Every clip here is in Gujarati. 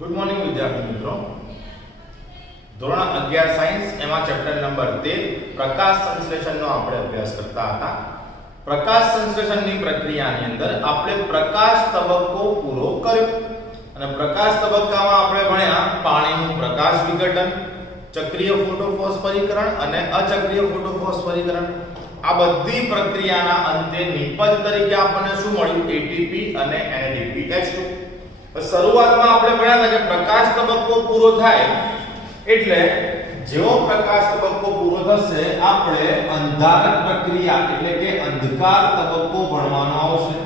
ગુડ મોર્નિંગ વિદ્યાર્થી મિત્રો. ધોરણ 11 સાયન્સ એમાં ચેપ્ટર નંબર 13 પ્રકાશ સંશ્લેષણનો આપણે અભ્યાસ કરતા હતા. પ્રકાશ સંશ્લેષણની પ્રક્રિયાની અંદર આપણે પ્રકાશ તબક્કો પૂરો કર્યો અને પ્રકાશ તબક્કામાં આપણે ભણ્યા પાણીનું પ્રકાશ વિઘટન, ચક્રીય ફોટોફોસ્ફરીકરણ અને અચક્રીય ફોટોફોસ્ફરીકરણ. આ બધી પ્રક્રિયાના અંતે નિપજ તરીકે આપણને શું મળ્યું? એટીપી અને NADPH2. શરૂઆતમાં આપણે ભણ્યા હતા કે પ્રકાશ તબક્કો પૂરો થાય એટલે જેવો પ્રકાશ તબક્કો પૂરો થશે આપણે અંધારક પ્રક્રિયા એટલે કે અંધકાર તબક્કો ભણવાનો આવશે.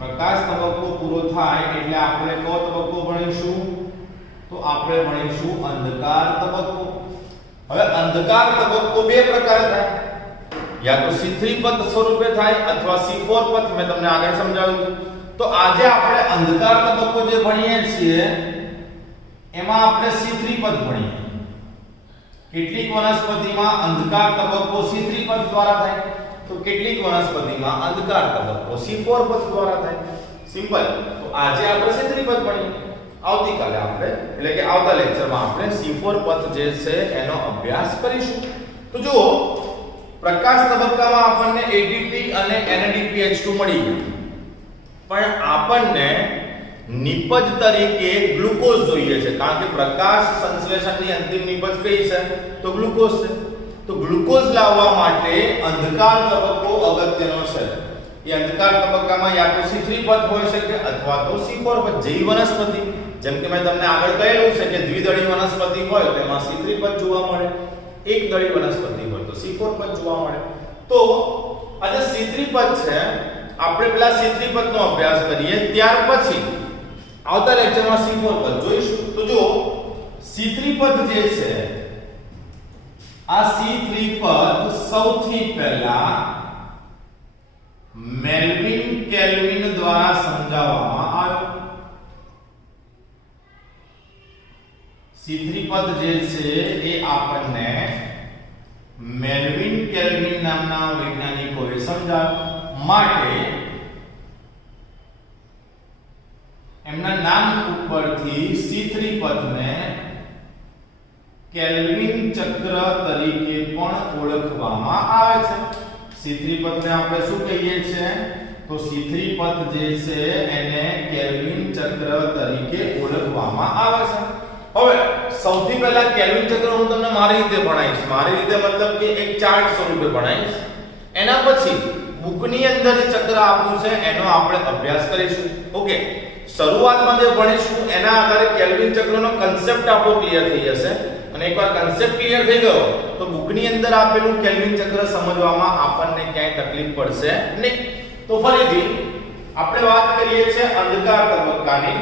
પ્રકાશ તબક્કો પૂરો થાય એટલે આપણે કયો તબક્કો ભણીશું? તો આપણે ભણીશું અંધકાર તબક્કો. હવે અંધકાર તબક્કો બે પ્રકાર થાય, યા તો C3 પથ સ્વરૂપે થાય અથવા C4 પથ. મેં તમને આગળ સમજાવ્યું. તો આજે આપણે અંધકાર તબક્કો જે ભણીએ છીએ એમાં આપણે C3 પથ ભણીએ. કેટલીક વનસ્પતિમાં અંધકાર તબક્કો C3 પથ દ્વારા થાય તો કેટલીક વનસ્પતિમાં અંધકાર તબક્કો C4 પથ દ્વારા થાય. સિમ્પલ. તો આજે આપણે C3 પથ ભણીએ. આવતીકાલે આપણે એટલે કે આવતા લેક્ચરમાં આપણે C4 પથ જે છે એનો અભ્યાસ કરીશું. તો જુઓ, પ્રકાશ તબક્કામાં આપણને એટીપી અને NADPH2 મળી ગયા, પણ આપણને નિપજ તરીકે ગ્લુકોઝ જોઈએ છે, કારણ કે પ્રકાશ સંશ્લેષણની અંતિમ નિપજ કઈ છે? તો ગ્લુકોઝ છે. તો ગ્લુકોઝ લાવવા માટે અંધકાર તબક્કો અગત્યનો છે. એ અંધકાર તબક્કામાં યા તો C3 પથ હોઈ શકે અથવા તો C4 પથ. જેવી વનસ્પતિ, જેમ કે મેં તમને આગળ કહેલું છે કે દ્વિદળી વનસ્પતિ હોય તેમાં C3 પથ જોવા મળે, એક દળી વનસ્પતિ હોય તો C4 પથ જોવા મળે. તો આજે C3 પથ છે, આપણે પેલા C3 પથનો અભ્યાસ કરીએ, ત્યાર પછી આવતા લેક્ચરમાં C4 પથ જોઈશું. તો જો C3 પથ જે છે, આ C3 પથ સૌથી પહેલા મેલ્વિન કેલ્વિન દ્વારા સમજાવવામાં આવ્યું. C3 પદ જે છે એ આપણને મેલ્વિન કેલ્વિન નામના વૈજ્ઞાનિકોએ સમજાવ્યું. માટે એમના નામ ઉપરથી C3 પદને કેલ્વિન ચક્ર તરીકે પણ ઓળખવામાં આવે છે. C3 પદને આપણે શું કહીએ છીએ? તો C3 પદ જે છે એને કેલ્વિન ચક્ર તરીકે ઓળખવામાં આવે છે. હવે સૌથી પહેલા કેલ્વિન ચક્ર હું તમને મારી રીતે ભણાવીશ. મારી રીતે મતલબ કે એક ચાર્ટ સ્વરૂપે ભણાવીશ. એના પછી બુકની અંદર જે ચક્ર આપ્યું છે એનો આપણે અભ્યાસ કરીશું. ઓકે, શરૂઆતમાં જે ભણીશું એના આધારે કેલ્વિન ચક્રનો કન્સેપ્ટ આપણો ક્લિયર થઈ જશે અને એકવાર કન્સેપ્ટ ક્લિયર થઈ ગયો તો બુકની અંદર આપેલું કેલ્વિન ચક્ર સમજવામાં આપણને ક્યાંય તકલીફ પડશે નહીં. તો ફરીથી આપણે વાત કરીએ છીએ અંધકાર તબક્કાની.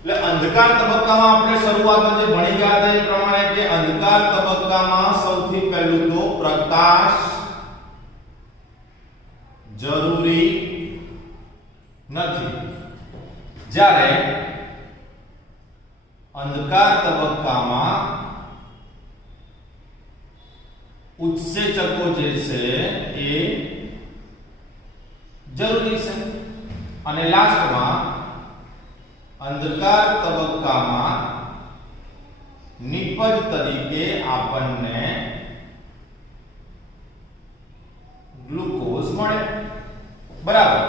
એટલે અંધકાર તબક્કામાં આપણે શરૂઆતમાં જે ભણી ગયા હતા એ પ્રમાણે કે અંધકાર તબક્કામાં સૌથી પહેલું તો પ્રકાશ જરૂરી નથી. જ્યારે અંધકાર તબક્કામાં ઉત્સેચકો જે છે એ જરૂરી છે. અને લાસ્ટમાં અંધકાર તબક્કામાં નિપજ તરીકે આપણને ગ્લુકોઝ મળે. બરાબર.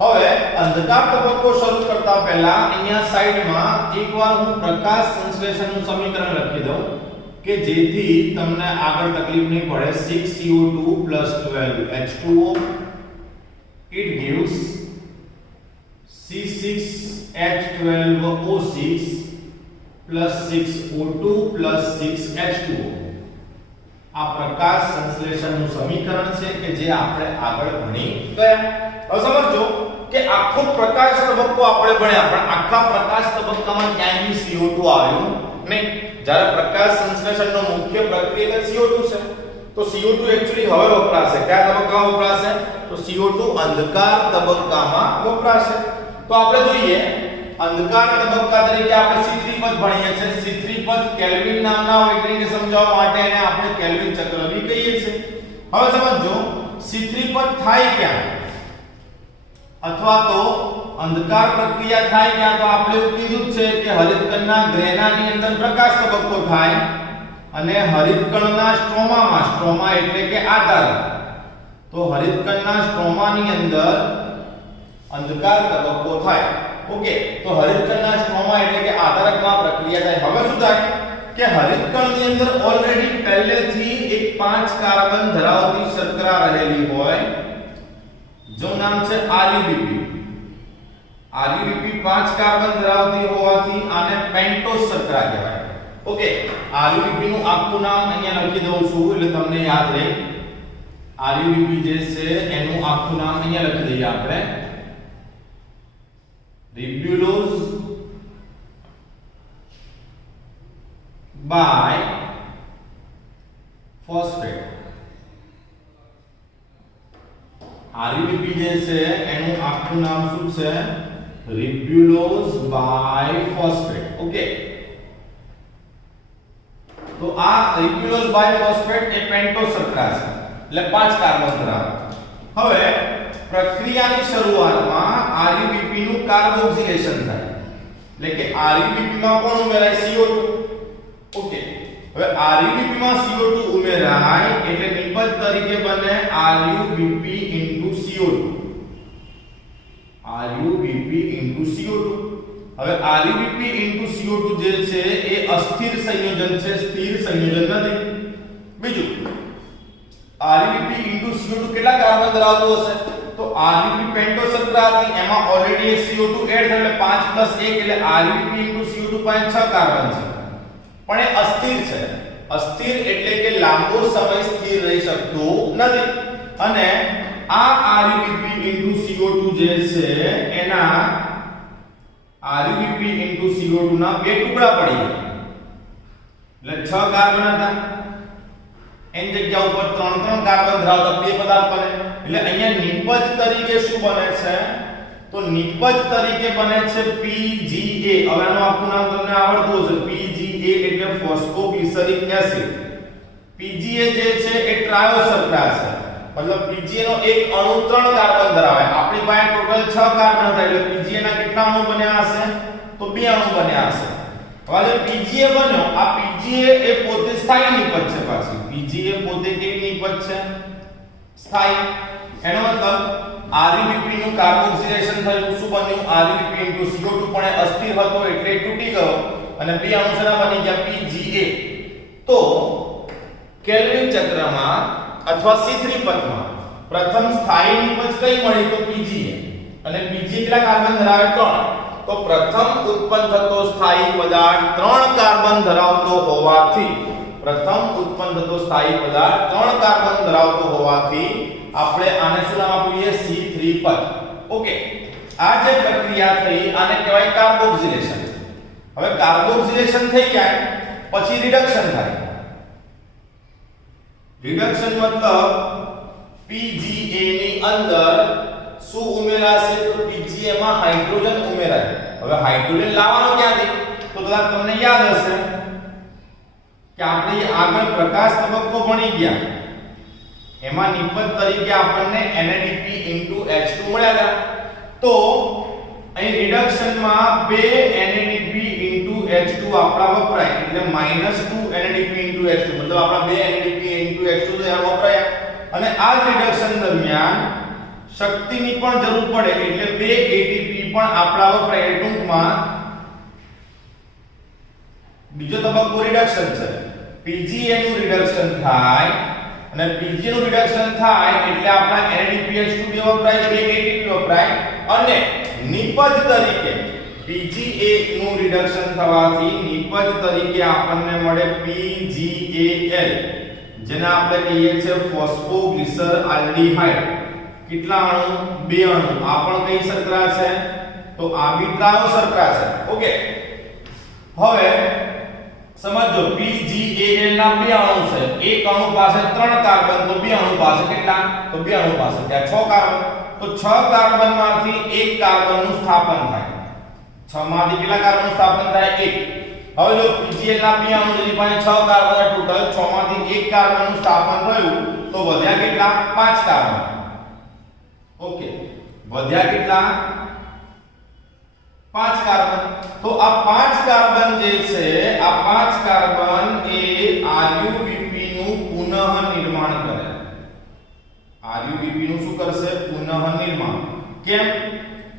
હવે અંધકાર તબક્કો શરૂ કરતા પહેલા અહીંયા સાઈડમાં એકવાર હું પ્રકાશ સંશ્લેષણનું સમીકરણ લખી દઉં કે જેથી તમને આગળ તકલીફ નહીં પડે. 6CO2 12H2O it gives C6H12O6 6O2 6H2O. આ પ્રકાશ સંશ્લેષણનું સમીકરણ છે કે જે આપણે આગળ ભણી ગયા. હવે સમજો કે આખો પ્રકાશ તબક્કો આપણે ભણ્યા, પણ આખા પ્રકાશ તબક્કામાં ક્યાંય બી CO2 આવ્યું નહીં. જ્યારે પ્રકાશ સંશ્લેષણનો મુખ્ય પ્રક્રિયા CO2 છે તો CO2 એક્ચ્યુઅલી હવે વપરાશે. કયા તબક્કામાં વપરાશે? તો CO2 અંધકાર તબક્કામાં વપરાશે. તો આપણે જોઈએ અંધકાર તબક્કા તરીકે આપણે C3 પદ ભણીએ છીએ. C3 પદ કેલ્વિન નામના વૈજ્ઞાનિકે સમજાવવા માટે એને આપણે કેલ્વિન ચક્ર બી કહીએ છીએ. હવે સમજો C3 પદ થાય ક્યાં? અથવા તો અંધકાર પ્રક્રિયા થાય ત્યાં તો આપણે એવું કીધું જ છે કે હરિતકણના ગ્રેનાની અંદર પ્રકાશ તબક્કો થાય અને હરિતકણના સ્ટ્રોમા એટલે કે આધારક, તો હરિતકણના સ્ટ્રોમાની અંદર અંધકાર તબક્કો થાય. ઓકે, તો હરિતકણના સ્ટ્રોમા એટલે કે આધારકમાં પ્રક્રિયા થાય. હવે શું થાય કે હરિતકણની અંદર ઓલરેડી પહેલેથી એક 5 કાર્બન ધરાવતી શર્કરા રહેલી હોય, જો નામ છે આરયુબીપી. આરયુબીપી 5 કાર્બન ધરાવતી હોવાથી આને પેન્ટોઝ શર્કરા કહેવાય. ઓકે, આરયુબીપી નું આખું નામ અહીંયા લખી દઉં છું એટલે તમને યાદ રહે. આરયુબીપી જે છે એનું આખું નામ અહીંયા લખી દઈએ આપણે, રિબ્યુલોઝ બાય ફોસ્ફેટ. આરયુબીપી જે છે એનું આખું નામ શું છે? Ribulose bi phosphate. ઓકે, તો આ રિબ્યુલોઝ બાય ફોસ્ફેટ એ પેન્ટોઝ શર્કરા છે એટલે 5 કાર્બન ધરાવે. હવે પ્રક્રિયાની શરૂઆતમાં આરયુબીપી નું કાર્બોક્સિલેશન થાય એટલે કે આરયુબીપી માં કોણ ઉમેરાય? CO2. ઓકે, હવે આરયુબીપી માં CO2 ઉમેરાય એટલે નિપજ તરીકે બને આરયુબીપી CO2. આરયુબીપી CO2. હવે આરયુબીપી CO2 જે છે એ અસ્થિર સંયોજન છે, સ્થિર સંયોજન નથી. બીજું, આરયુબીપી CO2 કેટલા કાર્બન ધરાવતું હશે? તો આરયુબીપી પેન્ટોઝ શર્કરા હતી, એમાં ઓલરેડી એક CO2 એડ થયો એટલે 5 + 1 એટલે આરયુબીપી CO2 પાસે 6 કાર્બન છે. પણ એ અસ્થિર છે. અસ્થિર એટલે કે લાંબો સમય સ્થિર રહી શકતું નથી. અને આ આરયુબીપી CO2 જે છે એના આરયુબીપી CO2 ના બે ટુકડા પડી ગયા એટલે 6 કાર્બન હતા, એની જગ્યા ઉપર 3 કાર્બન ધરાવતા બે પદાર્થ બને. એટલે અહીંયા નિપજ તરીકે શું બને છે? તો નિપજ તરીકે બને છે PGA. હવે આનું આખું નામ તમને આવડતું હશે, PGA એટલે ફોસ્ફોગ્લિસરિક એસિડ. PGA જે છે એ ટ્રાયો શર્કરા છે, મતલબ PGA નો એક અણુ 3 કાર્બન ધરાવે. આપણી પાસે ટોટલ 6 કાર્બન હતા એટલે PGA ના કેટલા અણુ બન્યા હશે? તો 2 અણુ બન્યા હશે. હવે જે PGA બન્યો, આ PGA એ પોતે સ્થાયી નિપજ છે. પાછી PGA પોતે કેવી નિપજ છે? સ્થાયી. એનો મતલબ આરયુબીપી નું કાર્બોક્સિલેશન થયું, શું બન્યું? આરયુબીપી CO2 પણ અસ્થિર હતો એટલે તૂટી ગયો અને બે અણુ શેના બની ગયા? PGA. તો કેલ્વિન ચક્રમાં અથવા C3 પથમાં પ્રથમ સ્થાયી નિપજ કઈ મળી? તો PGA. અને PGA કેટલા કાર્બન ધરાવે? 3. તો પ્રથમ ઉત્પન્ન થતો સ્થાયી પદાર્થ 3 કાર્બન ધરાવતો હોવાથી, પ્રથમ ઉત્પન્ન થતો સ્થાયી પદાર્થ 3 કાર્બન ધરાવતો હોવાથી આપણે આને શું નામ આપીએ? C3 પથ. ઓકે, આ જે પ્રક્રિયા થઈ આને કહેવાય કાર્બોક્સિલેશન. હવે કાર્બોક્સિલેશન થઈ જાય પછી રિડક્શન થાય. રિડક્શન મતલબ PGA ની અંદર શું ઉમેરાશે? તો PGA માં હાઇડ્રોજન ઉમેરાય. હવે હાઇડ્રોજન લાવવાનો ક્યાંથી? તો કદાચ તમને યાદ હશે કે આપણે આગળ પ્રકાશ તબક્કો ભણી ગયા, એમાં નિપજ તરીકે આપણને NADP H2 મળ્યા હતા. તો અહીં રિડક્શનમાં 2 NADP H2 આપણા વપરાય એટલે -2 NADP H2 મતલબ આપણા 2 NADP H2 ત્યાં વપરાયા. અને આ જ રિડક્શન દરમિયાન શક્તિની પણ જરૂર પડે એટલે 2 ATP પણ આપણા વપરાય. ટૂંકમાં બીજો તબક્કો રિડક્શન છે. PGA નું રિડક્શન થાય અને PGA નું રિડક્શન થાય એટલે આપણા NADP H2 બે વપરાય, 2 ATP વપરાય અને નિપજ તરીકે PGA નું રિડક્શન થવાથી નિપજ તરીકે આપણને મળે PGAL, જેને આપણે કહીએ છીએ ફોસ્ફોગ્લિસર આલ્ડીહાઇડ. કેટલા અણુ? 2 અણુ. આ પણ કઈ શર્કરા છે? તો આ બી ટ્રાયો શર્કરા છે. ઓકે, હવે સમજો PGAL ના 2 અણુ છે. એક અણુ પાસે 3 કાર્બન, તો 2 અણુ પાસે કેટલા? તો 2 અણુ પાસે ત્યાં 6 કાર્બન. તો 6 કાર્બન માંથી 1 કાર્બન નું સ્થાપન થાય. 6 માંથી કેટલા કાર્બન નું સ્થાપન થાય? 1. હવે જો PGAL ના 2 અણુ જેની પાસે 6 કાર્બન ટોટલ 6 માંથી 1 કાર્બન નું સ્થાપન થયું તો વધ્યા કેટલા? 5 કાર્બન. ઓકે, વધ્યા કેટલા? 5 કાર્બન. તો આ 5 કાર્બન જે છે, આ 5 કાર્બન એ RuBp નું પુનઃ નિર્માણ કરે. RuBp નું શું કરશે? પુનઃ નિર્માણ. કેમ?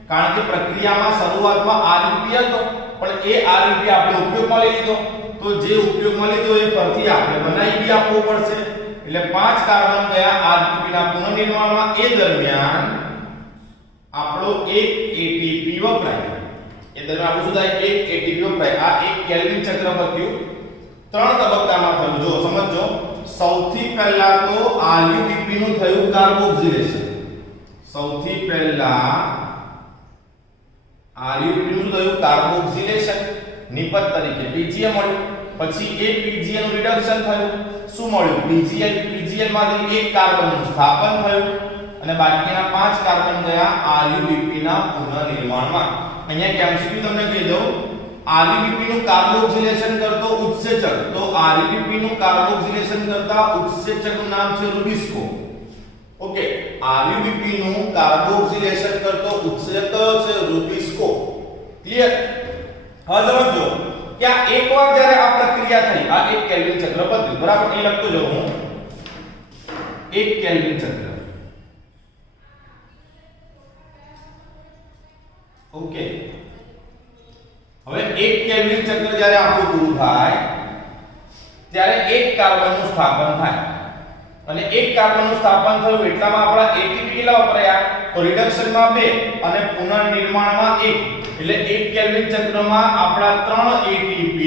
કારણ કે પ્રક્રિયામાં શરૂઆતમાં RuP હતો, પણ એ RuP આપણે ઉપયોગમાં લઈ લીધો. તો જે ઉપયોગમાં લીધો એ ફરીથી આપણે બનાવી બી આપવો પડશે. એટલે 5 કાર્બન ગયા RuP ના પુનઃનિર્માણમાં. એ દરમિયાન આપણો 1 ATP વપરાય. એ દરમિયાન આપણું શું થાય? 1 ATP વપરાય. આ એક કેલ્વિન ચક્ર બન્યું. 3 તબક્કામાં થયું. જો સમજો, સૌથી પહેલા તો RuBp નું થયું કાર્બોક્સિલેશન. સૌથી પહેલા RuBp નું થયું કાર્બોક્સિલેશન નિપજ તરીકે PGA મળ્યું. પછી એ PGA નું રિડક્શન થયું. શું મળ્યું? PGL માંથી એક કાર્બન નું સ્થાપન થયું અને બાકીના 5 કાર્બન ગયા RuBp ના પુનઃનિર્માણમાં. અહીંયા કે MCQ તમને કહી દઉં, RuBp નું કાર્બોક્સિલેશન કરતો ઉત્સેચક. તો RuBp નું કાર્બોક્સિલેશન કરતા ઉત્સેચક નું નામ છે રુબિસ્કો. ઓકે, RuBp નું કાર્બોક્સિલેશન કરતો ઉત્સેચક કયો છે? રુબિસ્કો. ક્લિયર? હવે સમજો કે આ એકવાર જ્યારે આ પ્રક્રિયા થઈ, આ એક કેલ્વિન ચક્ર બન્યું, બરાબર? એ લખતો જાઉં હું, એક કેલ્વિન ચક્ર. ઓકે, હવે એક કેલ્વિન ચક્ર જ્યારે આપણું પૂરું થાય ત્યારે એક કાર્બનનું સ્થાપન થાય. અને એક કાર્બનનું સ્થાપન થયું એટલામાં આપણા ATP કેટલા વપરાયા? તો રિડક્શનમાં 2 અને પુનઃનિર્માણમાં 1. એટલે એક કેલ્વિન ચક્રમાં આપણા 3 ATP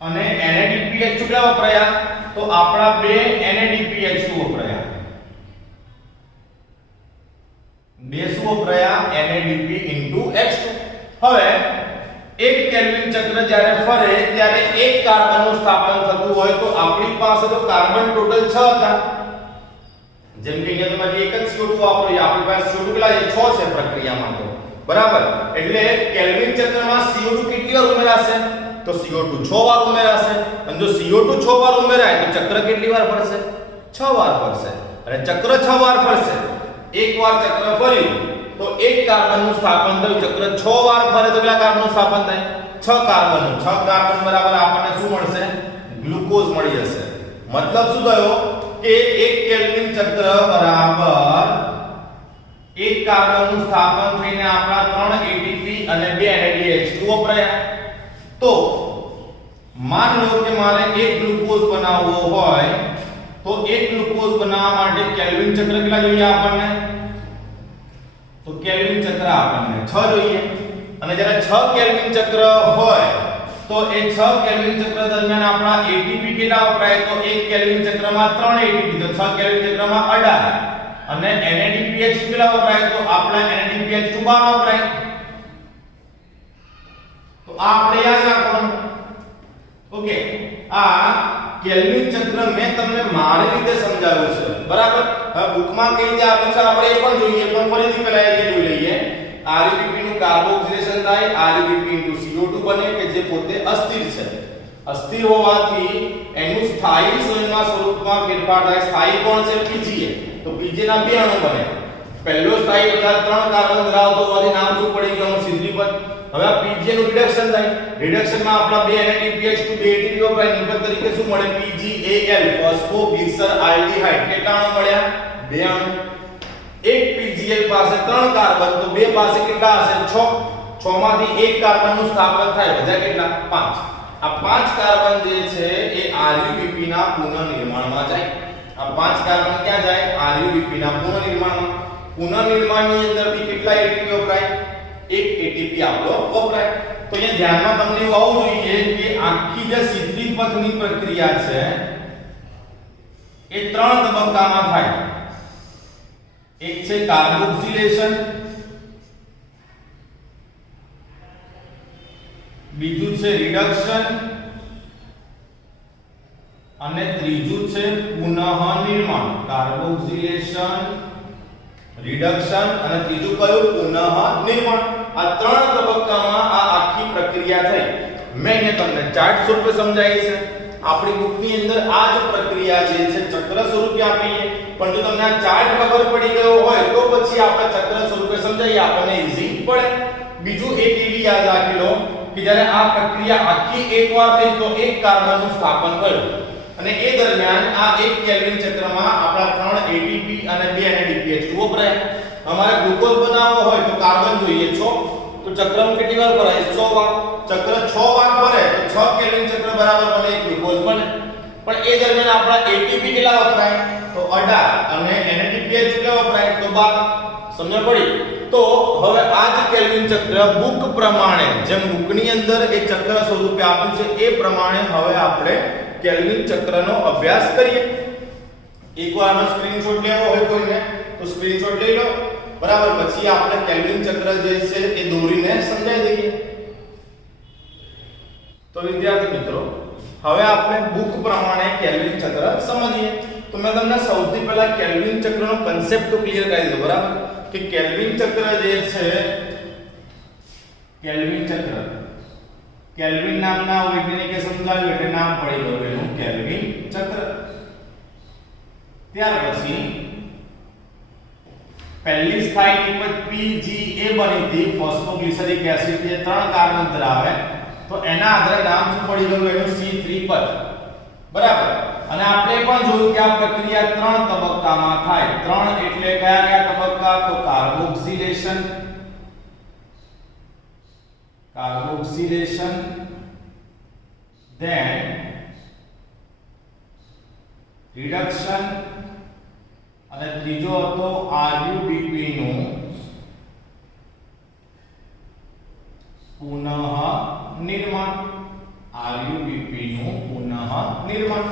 અને NADPH કેટલા વપરાયા? તો આપણા 2 NADPH વપરાયા. 2 શું વપરાયા? NADP H2. હવે એક કેલ્વિન ચક્ર જ્યારે ફરે ત્યારે એક કાર્બનનું સ્થાપન થતું હોય તો આપણી પાસે તો કાર્બન ટોટલ 6 હતા. જેમ કે અહીંયા તમે એક જ CO2 વાપરો, આપણી પાસે CO2 કેટલા છે? 6 છે પ્રક્રિયામાં તો, બરાબર? એટલે કેલ્વિન ચક્રમાં CO2 કેટલી વાર ઉમેરાશે? તો CO2 6 વાર ઉમેરાશે. અને જો CO2 6 વાર ઉમેરાય તો ચક્ર કેટલી વાર ફરશે? 6 વાર ફરશે. અને ચક્ર 6 વાર ફરશે. એકવાર ચક્ર ફર્યું તો એક કાર્બનનું સ્થાપન થયું. ચક્ર 6 વાર ફરે તો કેટલા કાર્બનનું સ્થાપન થાય? 6 કાર્બનનું. 6 કાર્બન બરાબર આપણને શું મળશે? ગ્લુકોઝ મળી જશે. મતલબ શું થયો કે એક કેલ્વિન ચક્ર બરાબર એક કાર્બનનું સ્થાપન થઈને આપણા 3 ATP અને 2 NADH2 વપરાયા. તો માન લો કે મારે એક ગ્લુકોઝ બનાવવો હોય તો એક ગ્લુકોઝ બનાવવા માટે કેલ્વિન ચક્ર કેટલા જોઈએ આપણને? તો કેલ્વિન ચક્ર આપણને 6 જોઈએ. અને જ્યારે 6 કેલ્વિન ચક્ર હોય તો એ 6 કેલ્વિન ચક્ર દરમિયાન આપણા ATP કેટલા વપરાય? તો એક કેલ્વિન ચક્રમાં 3 ATP, તો 6 કેલ્વિન ચક્રમાં 18. અને NADPH કેટલા વપરાય? તો આપણા NADPH 12 વપરાય. તો આ આપણે યાદ રાખવાનું. ઓકે, આ કેલ્વિન ચક્ર મેં તમને મારી રીતે સમજાવ્યું છે, બરાબર? હવે બુકમાં કઈ રીતે આપ્યું છે આપણે એ પણ જોઈએ, પણ ફરીથી પહેલા એ જોઈ લઈએ. RuBp નું કાર્બોક્સિલેશન થાય, RuBp CO2 બને કે જે પોતે અસ્થિર છે. અસ્થિર હોવાથી એનું સ્થાયી સંયોજનના સ્વરૂપમાં ફેરફાર થાય. સ્થાયી કોણ છે? PGA. તો PGA ના 2 અણુ બને. પહેલો સ્થાયી પદાર્થ 3 કાર્બન ધરાવતો હોવાથી નામ શું પડી ગયું? સિદ્ધિપદ. હવે આ PGA નું રિડક્શન થાય. રિડક્શનમાં આપણા 2 NADPH2 2 ATP વપરાય. નિપજ તરીકે શું મળે? PGAL phosphoglyceraldehyde. કેટલા અણુ મળ્યા? 2 અણુ. એક PGL પાસે 3 કાર્બન, તો 2 પાસે કેટલા હશે? 6. 6 માંથી એક કાર્બનનું સ્થાપન થાય. બધા કેટલા? 5. આ 5 કાર્બન જે છે એ RuBp ના પુનઃનિર્માણમાં જાય. આ 5 કાર્બન ક્યાં જાય? RuBp ના પુનઃનિર્માણમાં. પુનઃનિર્માણની અંદર બી કેટલા ATP વપરાય? એક ATP આપણો વપરાય. તો અહીંયા ધ્યાનમાં તમને એવું આવવું જોઈએ કે આખી જે સિદ્ધિ પથની પ્રક્રિયા છે એ 3 તબક્કામાં થાય. એક છે કાર્બોક્સિલેશન, બીજું છે રિડક્શન અને ત્રીજું છે પુનઃનિર્માણ. કાર્બોક્સિલેશન, રિડક્શન અને ત્રીજું કયું? પુનઃનિર્માણ. આ 3 તબક્કામાં આ આખી પ્રક્રિયા થઈ. મેં તમને ચાર્ટ સ્વરૂપે સમજાવી છે. આપણી બુકની અંદર આ જ પ્રક્રિયા જે છે ચક્ર સ્વરૂપે આપીએ, પણ જો તમને આ ચાર્ટ ખબર પડી ગયો હોય તો પછી આપણે ચક્ર સ્વરૂપે સમજાવીએ આપણને ઈઝી પડે. બીજું એક એવી યાદ રાખી લો કે જ્યારે આ પ્રક્રિયા આખી એકવાર થઈ તો એક કાર્બનનું સ્થાપન થયું અને એ દરમિયાન આ 1 કેલ્વિન ચક્રમાં આપણા 3 ATP અને 2 NADPH2 વપરાય. અમારે ગ્લુકોઝ બનાવવો હોય તો કાર્બન જોઈએ 6, તો ચક્રમાં કેટલી વાર ભરાય? 6 વાર. ચક્ર 6 વાર ફરે તો 6 કેલ્વિન ચક્ર બરાબર બને એક ગ્લુકોઝ બને. પણ એ દરમિયાન આપણા ATP કેટલા વપરાય? તો 18 અને NADPH કેટલા વપરાય? તો 12. સમજ પડી? તો હવે આ જ કેલ્વિન ચક્ર બુક પ્રમાણે જેમ બુકની અંદર એક ચક્ર સ્વરૂપે આપ્યું છે એ પ્રમાણે હવે આપણે કેલ્વિન ચક્રનો અભ્યાસ કરીએ. એકવાર આનો સ્ક્રીનશોટ લેવો હોય કોઈને તો સ્ક્રીનશોટ લઈ લો. બરાબર, પછી આપણે કેલ્વિન ચક્ર જે છે એ દોરીને સમજાવી દઈએ. તો વિદ્યાર્થી મિત્રો, હવે આપણે બુક પ્રમાણે કેલ્વિન ચક્ર સમજીએ. તો મેં તમને સૌથી પહેલા કેલ્વિન ચક્રનો કન્સેપ્ટ ક્લિયર કરી દીધો. બરાબર, કે કેલ્વિન ચક્ર જે છે, કેલ્વિન ચક્ર કેલ્વિન નામના વૈજ્ઞાનિકે સમજાવ્યું એટલે નામ પડી ગયું એનું કેલ્વિન ચક્ર. ત્યાર પછી પહેલી સ્થાયી નિપજ PGA બની હતી, ફોસ્ફોગ્લિસરિક એસિડ, જે 3 કાર્બન ધરાવે. તો એના આધારે નામ શું પડી ગયું એનું C3 પદ. બરાબર, અને આપણે પણ જોયું કે આ પ્રક્રિયા 3 તબક્કામાં થાય. 3 એટલે કયા કયા તબક્કા? તો કાર્બોક્સિલેશન, then reduction અને ત્રીજો હતો RUBP નું પુનઃ નિર્માણ. RUBP નું પુનઃ નિર્માણ.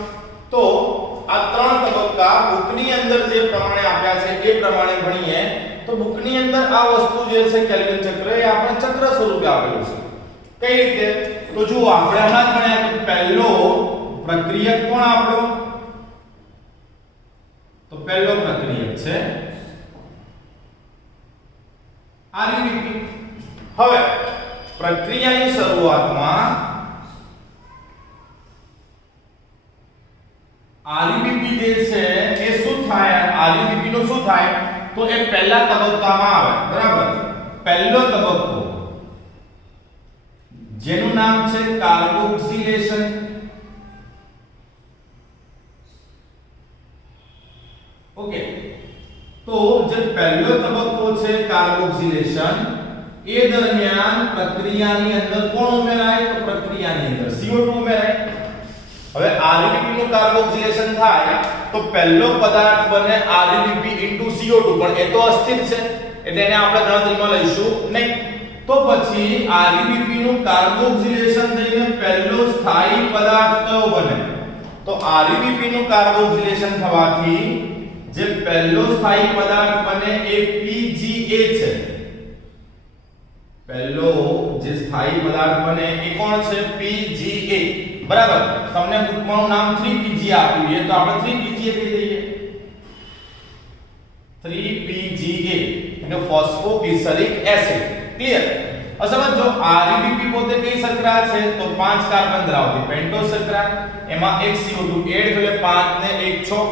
તો આ 3 તબક્કા બુકની અંદર જે પ્રમાણે આપ્યા છે એ પ્રમાણે ભણીએ તો બુકની અંદર આ વસ્તુ જે છે કેલ્વિન ચક્ર એ આપણે ચક્ર સ્વરૂપે આપેલું છે. કઈ રીતે? તો જો આપણે હમણાં જ ભણ્યા કે પહેલો પ્રક્રિયક કોણ આપણો? તો પહેલો પ્રક્રિયક છે RUBP. હવે પ્રક્રિયાની શરૂઆતમાં RUBP જે છે એ શું થાય? RUBP નું શું થાય? તો એ પહેલા તબક્કામાં આવે. બરાબર, પહેલો તબક્કો જેનું નામ છે કાર્બોક્સિલેશન. ઓકે, તો જે પહેલો તબક્કો છે કાર્બોક્સિલેશન, એ દરમિયાન પ્રક્રિયાની અંદર કોણ ઉમેરાય? તો પ્રક્રિયાની અંદર CO2 ઉમેરાય. હવે RUBP નું કાર્બોક્સિલેશન થાય તો પહેલો પદાર્થ બને RUBP CO2, પણ એ તો અસ્થિર છે એટલે એને આપણે ગણતરીમાં લઈશું નહીં. તો પછી RUBP નું કાર્બોક્સિલેશન થઈને પહેલો સ્થાયી પદાર્થ કયો બને? તો RUBP નું કાર્બોક્સિલેશન થવાથી જે પહેલો સ્થાયી પદાર્થ બને એ PGA છે. પહેલો જે સ્થાયી પદાર્થ બને એ કોણ છે? PGA. બરાબર, તમને બુકમાં નામ 3PGA આપ્યું છે તો આપણે 3PGA કહી દઈએ. 3PGA એટલે ફોસ્ફોગ્લિસરિક એસિડ. ક્લિયર? હવે સમજો RUBP પોતે કઈ શર્કરા છે? તો 5 કાર્બન ધરાવતી પેન્ટોઝ શર્કરા, એમાં એક CO2 એડ એટલે 5 ને 1 6.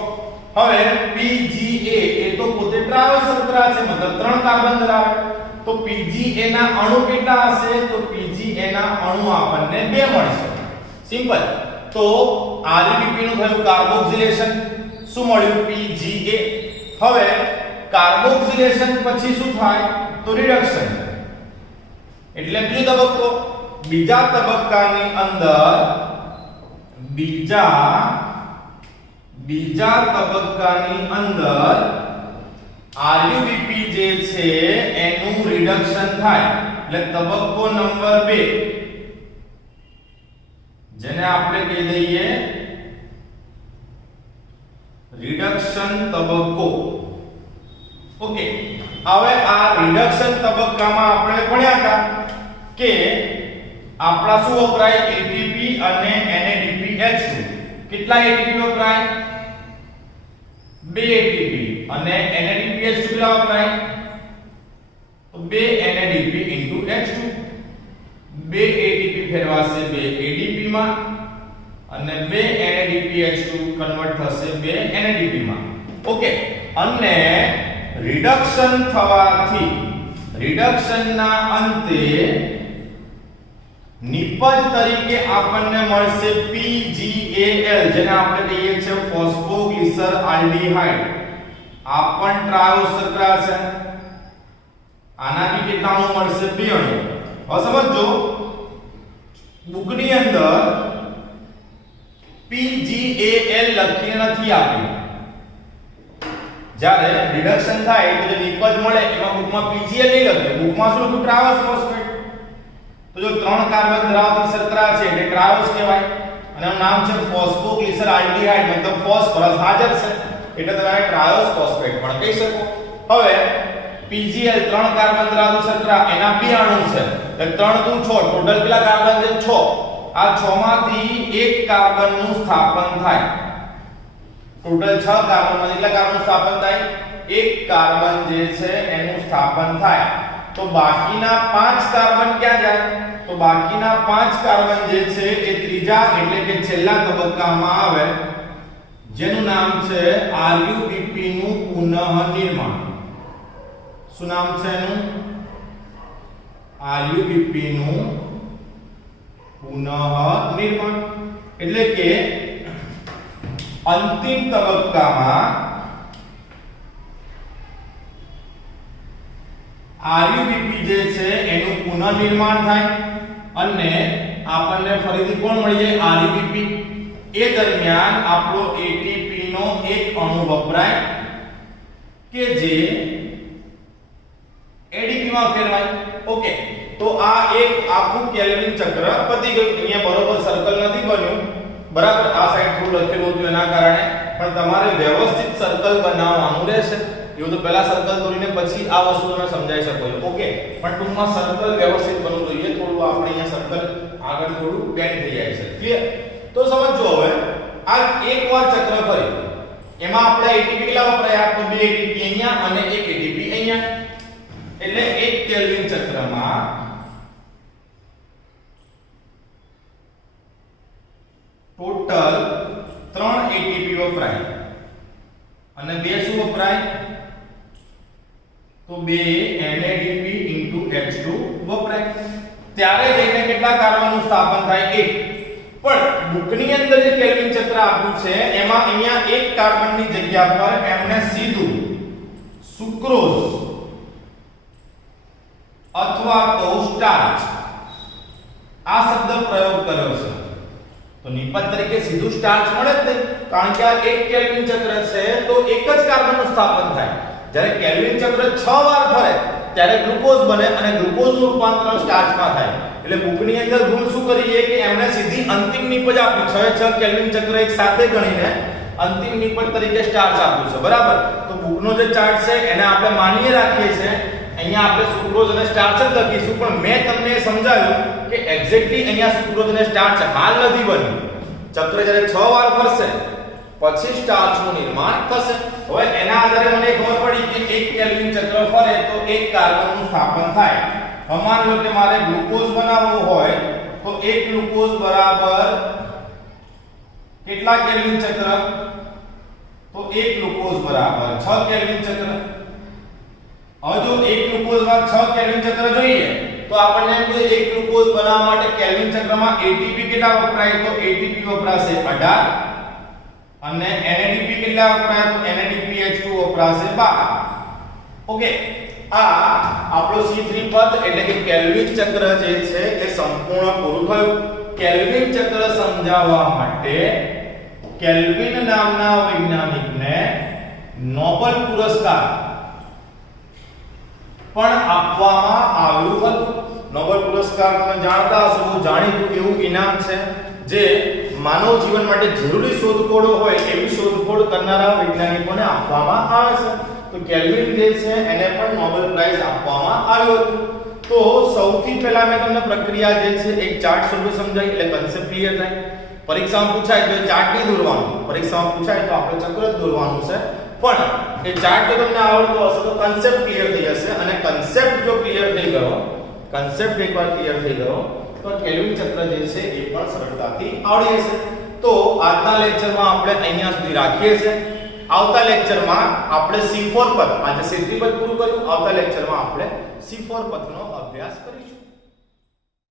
હવે PGA એ તો પોતે ટ્રાવેલ્સ શર્કરા છે, મતલબ 3 કાર્બન ધરાવે. તો PGA ના અણુ કેટલા હશે? તો PGA ના અણુ આપણને 2 મળશે. સિમ્પલ. તો RUBP નું થયું કાર્બોક્સિલેશન, શું મળ્યું? PGA. હવે કાર્બોક્સિલેશન પછી શું થાય? તો રિડક્શન. એટલે બીજો તબક્કો. બીજા તબક્કાની અંદર બીજા તબક્કાની અંદર RUBP જે છે એનું રિડક્શન થાય. એટલે તબક્કો નંબર 2, જેને આપણે કહી દઈએ રિડક્શન તબક્કો. ઓકે, હવે આ રિડક્શન તબક્કામાં આપણે ભણ્યા હતા કે આપણા શું વપરાય? ATP અને NADPH2. કેટલા ATP વપરાય? 2 ATP. અને NADPH2 કેટલા વપરાય? તો 2 NADP H2. 2 ATP ફેરવાશે 2 ADP માં અને 2 NADPH2 કન્વર્ટ થશે 2 NADP માં. ઓકે, અને રિડક્શન થવાથી રિડક્શનના અંતે નિપજ તરીકે આપણને મળશે PgAl, જેને આપણે કહીએ છીએ ફોસ્ફોગ્લિસર આલ્ડીહાઇડ. આ પણ ટ્રાયોસ શર્કરા છે. આનાથી કેટલા અણુ મળશે? 2 અણુ. હવે સમજો બુકની અંદર PgAl લખીને નથી આપ્યું. જ્યારે રિડક્શન થાય તો જે નિપજ મળે એમાં બુકમાં PgAl નહીં લખ્યું, બુકમાં શું લખ્યું? Triose phosphate. તો જો 3 કાર્બન ધરાવતી શર્કરા છે એટલે ટ્રાયોસ કહેવાય અને એનું નામ છે ફોસ્ફોગ્લિસર આલ્ડીહાઇડ, મતલબ ફોસ્ફરસ હાજર છે એટલે તમે ટ્રાયોસ ફોસ્ફેટ પણ કહી શકો. હવે PgAl 3 કાર્બન ધરાવતી શર્કરા, એના 2 અણુ છે એટલે 3 × 6, ટોટલ કેટલા કાર્બન છે? 6. આ 6 માંથી 1 કાર્બન નું સ્થાપન થાય. ટોટલ 6 કાર્બન માંથી કેટલા કાર્બન સ્થાપન થાય? 1 કાર્બન જે છે એનું સ્થાપન થાય. તો બાકીના 5 કાર્બન ક્યાં જાય? તો બાકીના 5 કાર્બન જે છે એ ત્રીજા એટલે કે છેલ્લા તબક્કામાં આવે, જેનું નામ છે RuBP નું પુનઃનિર્માણ. શું નામ છે એનું? RuBP નું પુનઃનિર્માણ. એટલે કે અંતિમ તબક્કામાં RuBP જે છે એનું પુનઃનિર્માણ થાય અને આપણને ફરીથી કોણ મળી જાય? RuBP. એ દરમિયાન આપણો ATP નો એક અણુ વપરાય કે જે ADP માં ફેરવાય. ઓકે, તો આ એક આખું કેલ્વિન ચક્ર પતી ગયું. અહીંયા બરોબર સર્કલ નથી બન્યું, બરાબર આ સાઈડ થોડું લખેલું હતું એના કારણે, પણ તમારે વ્યવસ્થિત સર્કલ બનાવવાનું રહેશે. એવું તો પહેલા સર્કલ દોરીને પછી આ વસ્તુ તમે સમજાઈ શકો છો. ઓકે, પણ ટૂંકમાં સર્કલ વ્યવસ્થિત બનવું જોઈએ. થોડું આપણે અહીંયા સર્કલ આગળ થોડું બેન્ડ થઈ જાય છે. ક્લિયર? તો સમજો હવે આ એકવાર ચક્ર ફરી એમાં આપણે ATP કેટલા વપરાયા? તો 2 ATP અહીંયા અને 1 ATP અહીંયા. એટલે એક કેલ્વિન ચક્રમાં ટોટલ 3 ATP વપરાય અને 2 શું વપરાય? તો 2 NADP * H2 વપરાય. ત્યારે જઈને કેટલા કાર્બનનું સ્થાપન થાય? 1. પણ બુકની અંદર જે કેલ્વિન ચક્ર આપ્યું છે એમાં અહીંયા એક કાર્બનની જગ્યા પર એમણે સીધું સુક્રોઝ અથવા તો સ્ટાર્ચ આ શબ્દ પ્રયોગ કર્યો છે. તો નિપજ તરીકે સીધું સ્ટાર્ચ મળે જ નહીં, કારણ કે આ એક કેલ્વિન ચક્ર છે તો એક જ કાર્બનનું સ્થાપન થાય. જ્યારે કેલ્વિન ચક્ર 6 વાર ફરે ત્યારે ગ્લુકોઝ બને અને ગ્લુકોઝનું રૂપાંતરણ સ્ટાર્ચમાં થાય. એટલે બુકની અંદર ભૂલ શું કરી છે કે એમણે સીધી અંતિમ નિપજ આપી. 6 કેલ્વિન ચક્ર એક સાથે ગણીને અંતિમ નિપજ તરીકે સ્ટાર્ચ આપ્યું છે, બરાબર. તો બુકનો જે ચાર્ટ છે એને આપણે માનીએ રાખીએ છીએ. અહીંયા આપણે સુક્રોઝ અને સ્ટાર્ચ જ લખીશું, પણ મેં તમને સમજાવ્યું કે એક્ઝેક્ટલી અહીંયા સુક્રોઝ અને સ્ટાર્ચ હાલ નથી બન્યું. ચક્ર જ્યારે 6 વાર ફરશે પછી સ્ટાર્ચનું નિર્માણ થશે. હવે એના આધારે મને ખબર પડી કે એક કેલ્વિન ચક્ર ફરે તો એક કાર્બનનું સ્થાપન થાય. માન લો કે મારે ગ્લુકોઝ બનાવવો હોય તો એક ગ્લુકોઝ બરાબર કેટલા કેલ્વિન ચક્ર? તો એક ગ્લુકોઝ બરાબર 6 કેલ્વિન ચક્ર. હવે જો એક ગ્લુકોઝમાં 6 કેલ્વિન ચક્ર જોઈએ તો આપણને એમ કે એક ગ્લુકોઝ બનાવવા માટે કેલ્વિન ચક્રમાં ATP કેટલા વપરાય? તો ATP વપરાશે 18 અને NADP કેટલા વપરાય? તો NADP H2 વપરાશે 12. ઓકે, આ આપણો C3 પદ એટલે કે કેલ્વિન ચક્ર જે છે એ સંપૂર્ણ પૂરું થયું. કેલ્વિન ચક્ર સમજાવવા માટે કેલ્વિન નામના વૈજ્ઞાનિકને નોબેલ પુરસ્કાર પણ આપવામાં આવ્યું હતું. નોબેલ પુરસ્કાર તમે જાણતા હશો, બહુ જાણીતું એવું ઇનામ છે જે માનવ જીવન માટે જરૂરી શોધખોળો હોય એવી શોધખોળ કરનારા વૈજ્ઞાનિકોને આપવામાં આવે છે. તો કેલ્વિન જે છે એને પણ નોબેલ પ્રાઇઝ આપવામાં આવ્યો હતો. તો સૌથી પહેલા મેં તમને પ્રક્રિયા જે છે એક ચાર્ટ સ્વરૂપે સમજાવી એટલે કન્સેપ્ટ ક્લિયર થાય. પરીક્ષામાં પૂછાય તો ચાર્ટ નહીં દોરવાનું, પરીક્ષામાં પૂછાય તો આપણે ચક્ર જ દોરવાનું છે. પણ એ ચાર્ટ જો તમને આવડતો હશે તો કન્સેપ્ટ ક્લિયર થઈ જશે. અને કન્સેપ્ટ જો ક્લિયર થઈ ગયો, કન્સેપ્ટ એકવાર ક્લિયર થઈ ગયો તો કેલ્વિન ચક્ર જે છે એ પણ સરળતાથી આવડી જશે. તો આજના લેક્ચરમાં આપણે અહીંયા સુધી રાખીએ છીએ. આવતા લેક્ચરમાં આપણે C4 પદ, આજે C3 પદ પૂરું કર્યું, આવતા લેક્ચરમાં આપણે C4 પદનો અભ્યાસ કરીશું.